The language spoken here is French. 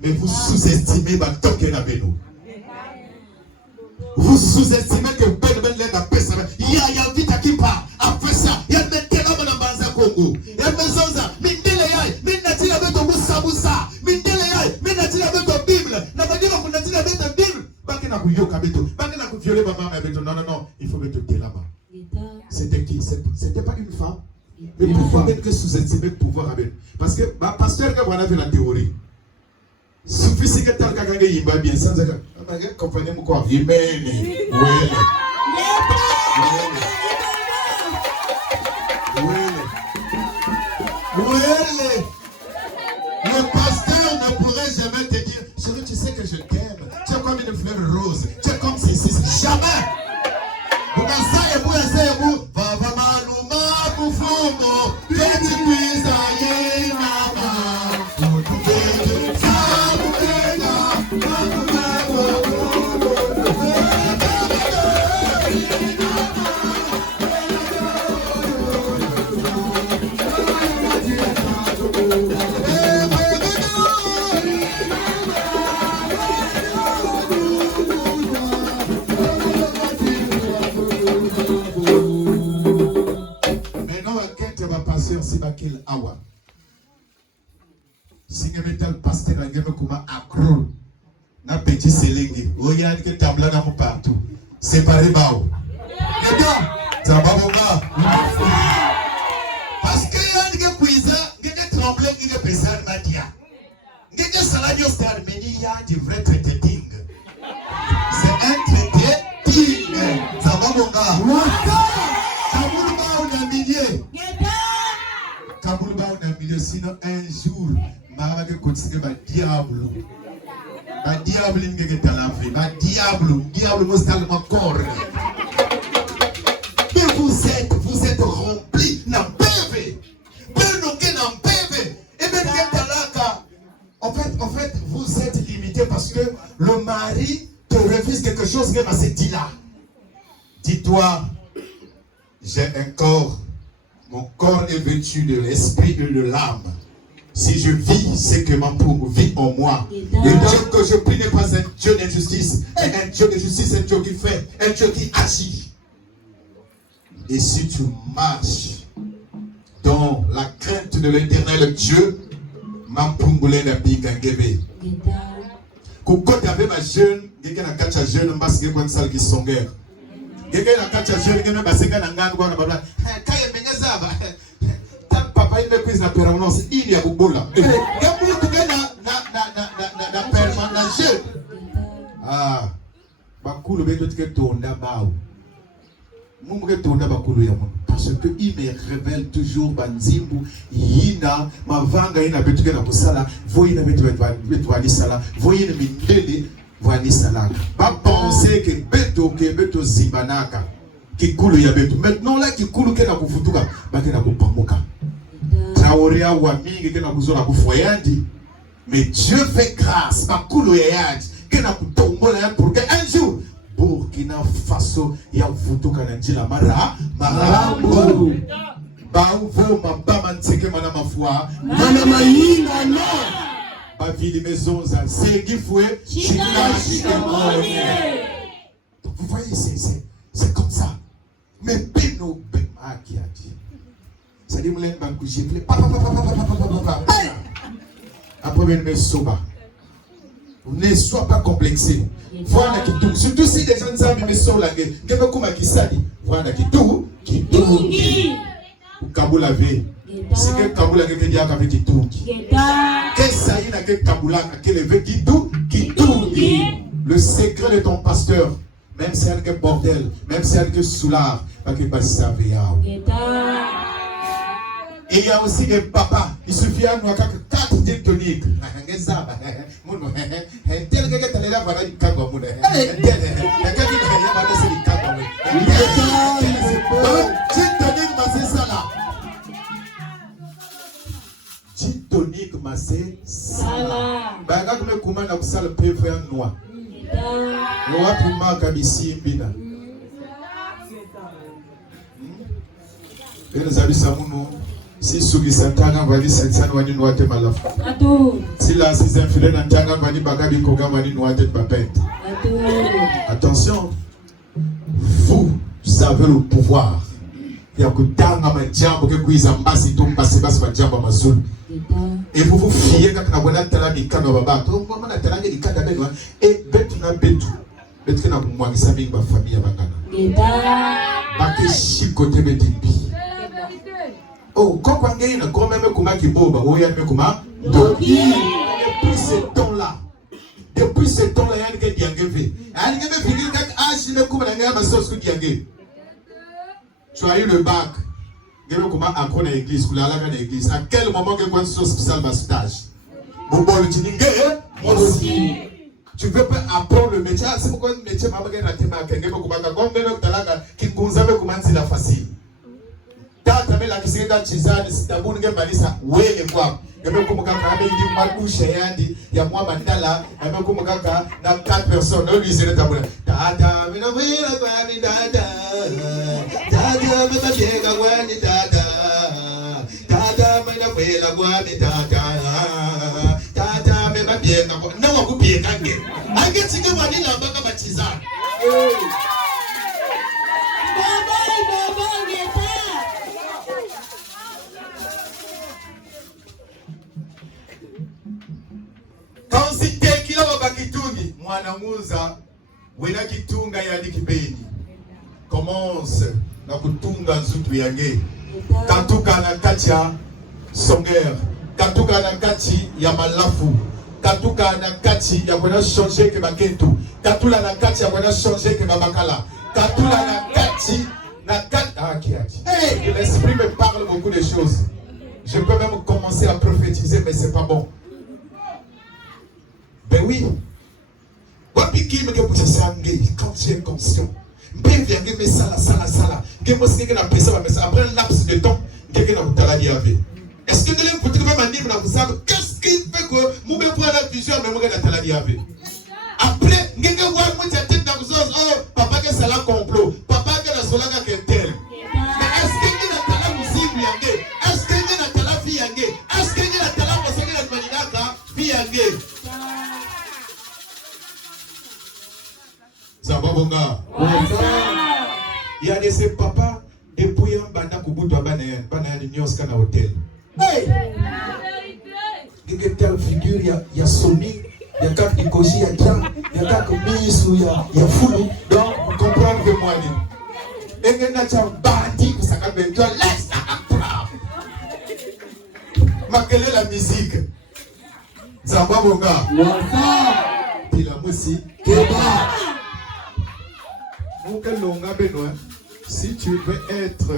mais vous sous-estimez vous sous-estimez que il y a vite qui part après ça il y a maintenant dans Banza Congo il y a maison ça mindele yai minati avec ton musabusa mindele yai minati avec ton Bible na badira kunati avec ton Bible bakina kuyoka beto bakina kuvioler maman avec ton non il faut mettre là-bas. C'était qui? C'était pas une femme. Mais pourquoi mettre que sous-estimer le pouvoir avec? Parce que pasteur quand on a fait la théorie suffisant que tel quelqu'un qui va bien sans ça comprenez-moi quoi? Amen. Le pasteur ne pourrait jamais te dire chérie tu sais que je t'aime, tu es comme une fleur rose, tu es comme ceci, jamais. C'est quel awa. Si vous mettez le pasteur à Gamekuma accro, na petit sélégué, regarde que tabla dans partout. C'est pas les bao. Ça va pas. Parce que y a des cuisins, il y a des tremblés, il y a des pesants, Madia. Il y a des saladios star, mais il y a du vrai traité ting. C'est un traité ting. Ça va pas. Sinon un jour, ma continue ma diable corps. Mais vous êtes remplis d'un bébé. Et même en fait, vous êtes limité parce que le mari te refuse quelque chose même à cette dit-là. Dis-toi, j'ai un corps. Mon corps est vêtu de l'esprit et de l'âme. Si je vis, c'est que mon pauvre vit en moi. Le Dieu que je prie n'est pas un Dieu d'injustice. Un Dieu de justice, un Dieu qui fait, un Dieu qui agit. Et si tu marches dans la crainte de l'éternel Dieu, ma pungule na bigangebe. Quand tu avais ma jeune, quelqu'un a catché jeune, parce que quand ça qui sont guerre. Quelqu'un a catché jeune, quelqu'un a passé un gang, papa il me prise la permanence il y a beaucoup là et quand vous trouvez la permanence bakulu beto que tonda bao mumre tonda bakulu ya mon parce que il me révèle toujours banzimbu yina mavanga ina beto que na kusala voyina beto ali sala voyina mindele voyina sala pas penser que beto zibanaka kikulu ya beto maintenant là kikulu ke na kufutuka bake na kupamuka traorea wa mingi ke na kuzola kufoyandi mais Dieu fait grâce bakulu ya yadi ke na kutombola ya pour que un jour Burkina Faso ya futuka na njila marambo baouvo mabama nseke mana mafua mana mayinga no ba vili maison za segi foué vous voyez c'est comme ça. Mais Beno Bema qui a dit. Ça dit, Moulin Bankou, j'ai fait après, me soba. Ne sois pas complexé. Voilà qui tout. Surtout si des gens savent, mais sont là. Qu'est-ce que ça dit? Voilà qui tout. Qui tout. Kaboula V. C'est que Kaboula qui dit avec qui tout. Qu'est-ce que ça y est, que Kaboula qui veut qui tout. Qui tout. Le secret de ton pasteur. Même si elle est bordel, même si elle est soulard, pas que pas ça Et il y a aussi des papas, il suffit à nous 4 dips toniques. Tonique, ma c'est ça. Bah, comme le commande à ça le préfère noir. Le wapima kabisi mbina. Nous avons samuno Si Sugi Santanga Vani Sansan Wani Nwate Malafu. Si la si infidèle Nantanga Vani Bagabi Koga Wani Nwate Papet. Attention, vous avez le pouvoir. Il y a que Tanga Madjambo que Kuizambasi Tombasi Bas Madjamba Mazul. Et vous vous fiez quand vous avez la mikano baba. Vous avez la mikano baba. Et betuna betu. Betuna kumwa kisami ba famille bangana. Bake shikote betipi. Oh, quand on gagne, quand même comme qui boba, ou y'a comme depuis ce temps-là, il y a un gars qui a gagné. Il y a un gars qui a gagné. Tu as eu le bac. Tu as eu comment apprendre à l'église, ou la langue à l'église. À quel moment tu as eu une chose spéciale dans stage? Moi aussi. Tu ne peux pas apprendre le métier. C'est pourquoi le métier m'a gagné la thématique. Comment c'est facile. Tata mela kisenda chizani sitabuni nge malisa wele kwa ngebe kumukaka abe ndi madusha yandi ya mwa mandala abe kumukaka na 4 personnes no lisere tabula tata mina wela kwa mi tata tata mena biega kwa ni tata tata mena wela kwa mi tata tata mena biega kwa na wakubiega nge ange tsinge wani na mbaka bachizani Mwanamuza wena kitunga ya dikibeni commence na kutunga nzutu yange katuka na kati ya Songer katuka na kati ya Malafu katuka na kati ya kwenda changer ke baketu katula na kati ya kwenda changer ke babakala katula na kati kiati. Hey, l'esprit me parle beaucoup de choses. Je peux même commencer à prophétiser mais c'est pas bon. Ben oui. Quand j'ai conscient, après un laps de temps, est-ce que vous qu'est-ce qui fait que vous me prenez la vision après, papa que c'est la complot, papa que la solanga que tel. Mais est-ce que vous avez la musique est-ce que vous avez la fille est-ce que vous avez la fille Zababonga. Il y a des papas depuis un banda kubuto banayan nyos kana hotel. Hey! Il y a telle figure, il y a Sony, il y a quatre Ikoshi, il y a Kia, il y a quatre Misu, il y a Fulu. Donc, vous comprenez moi. Et il y a un bandi qui s'appelle Bento, laisse la ma quelle est la musique? Zababonga. Puis la musique. Si tu veux être